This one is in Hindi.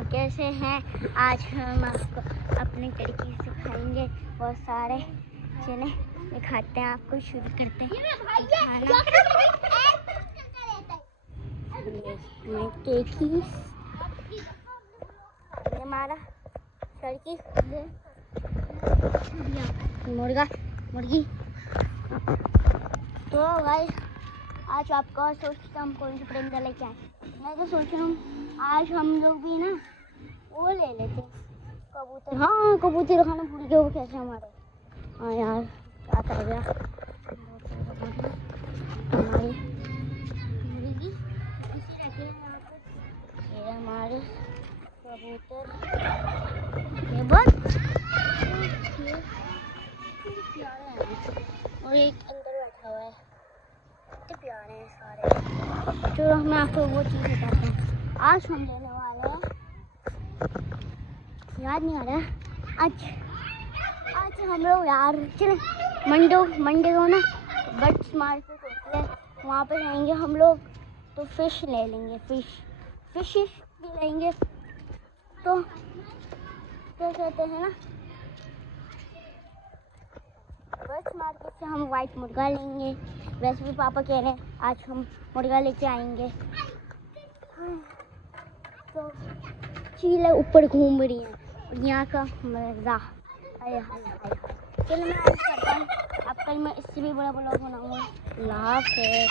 आप कैसे हैं? आज हम आपको अपने तरीके से खाएंगे बहुत सारे। चले दिखाते हैं आपको, शुरू करते हैं खाना। हमारा टर्की, मुर्गा, मुर्गी। तो गाइस आज आपका सोचता हम कौन सी परिंदा लेके आए। मैं तो सोच रहा हूँ आज हम लोग भी ना वो ले लेते कबूतर। हाँ कबूतर खाना भूल गए, वो कैसे हमारे। हाँ यार क्या कर गया हमारी मुर्गी इसी रखे हैं यहाँ पे। ये हमारे कबूतर, ये बहुत प्यारे हैं और एक अंदर बैठा हुआ है। कितने प्यारे हैं सारे। चलो मैं आपको वो चीज़ बताता हूँ। आज हम लेने वाले हैं, याद नहीं आ रहा आज हम लोग यार चले मंडे को ना बर्ड्स मार्केट होती है, वहाँ पे जाएंगे हम लोग। तो फिश ले लेंगे, फिश भी लेंगे। तो क्या कहते हैं ना, बर्ड्स मार्केट से हम वाइट मुर्गा लेंगे। वैसे भी पापा कह रहे हैं आज हम मुर्गा लेके आएंगे। हाँ, तो चीलें ऊपर घूम रही हैं और यहाँ का मज़ा। चलो मैं आज करता हूँ, अब कल मैं इससे भी बड़ा ब्लॉग बनाऊँगा। लाभ है।